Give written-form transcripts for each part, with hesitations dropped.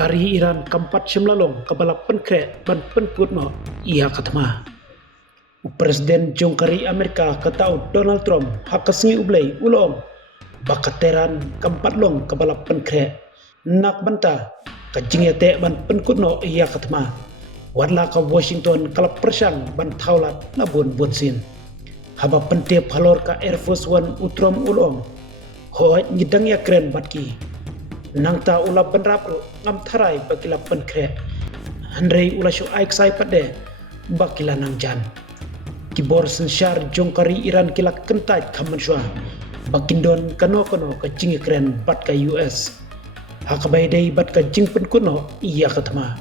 kari Iran keempat semlalong kepala penkret ban penkut no ia katma. Presiden jongkari Amerika ketau Donald Trump hakasengi ublay ulong bakateran keempat long kepala penkret nak banta kajingete ban penkut no ia katma. Wadla ka Washington kala persang ban thaulat na bun bunsin. Haba pente phalor ka Air Force One utrom ulong hoy ngidang ya kren batki. Nang ta ula benrap ngam tharai bakila penkret handrei ula shu aik sai pade bakila nang jan kibor sensyar jongkari Iran kila kentai kamanswa bakindon kano ka jingi kren bat ka US hakabai dei bat ka jing penkuno iya katma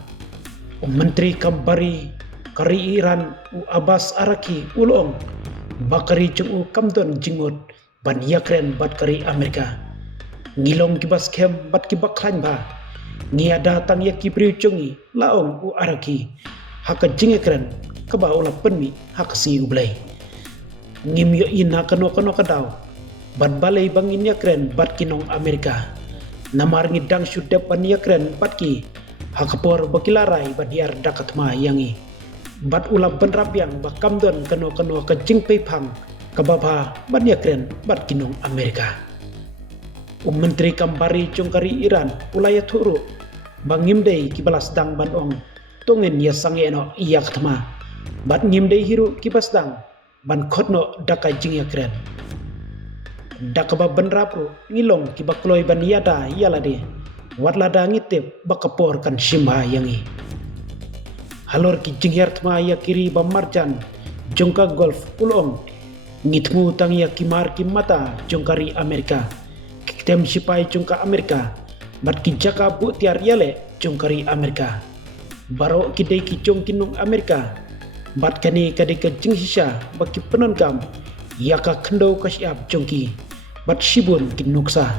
menteri kambari kari Iran u Abbas Araki ulong bakari jung kamdon jingot ban iya kren bat kari Amerika ngilong kibas kem bat kibak khan ba ngia datang ya kibri chungi laong u Araki haka jingi kren kaba ula penmi haka si ublay ngim yo ina kano kadaw bat balay bangin ya kren bat kinong Amerika namar ngidang syudep ban ya kren bat ki haka por bakilaray bat yar dakat ma yangi bat ula benrap yang bakamdon kano ka jing pepang kababa ban ya kren bat kinong Amerika. Menteri kambari jongkari Iran ulaya turu bangimdei kibalas dang banong tongin ya sangeno iya katma bat ngimdei hiru kibas dang ban khotno dakai jing ya kren dakaba benrapu ngilong kibakloy ban yada yalade watlada ngitip bakapor kan shimha yangi halor ki jing yartma ya kiri bamarjan jongka golf ulong ngitmu tang ya kimar kimata jongkari Amerika tem sipai jongka Amerika bat ki jaka bu tiar yale jongkari Amerika baro kidai ki jong kinung Amerika bat kani kade ka jing hisha baki penongkam yaka khendo ka siap jongki bat shibun ki nuksa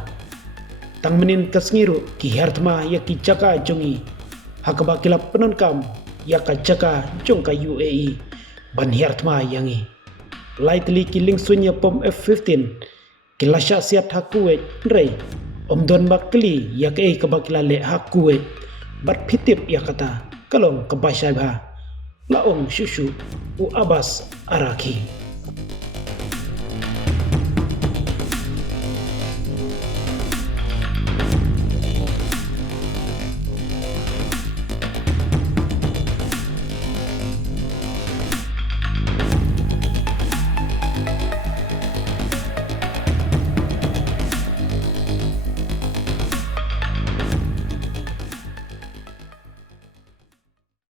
tang menin kasngiru ki hartma ya ki jaka jongi hakaba kila penongkam yaka jaka jongka UAE ban hartma yangi lightly ki lingsunya pom F-15 kilasya siat hakuet rei omdon bakli yak ei kabakila le hakuet bat pitip ya kata kalong kabasya ba laong shushu u Abbas Araki.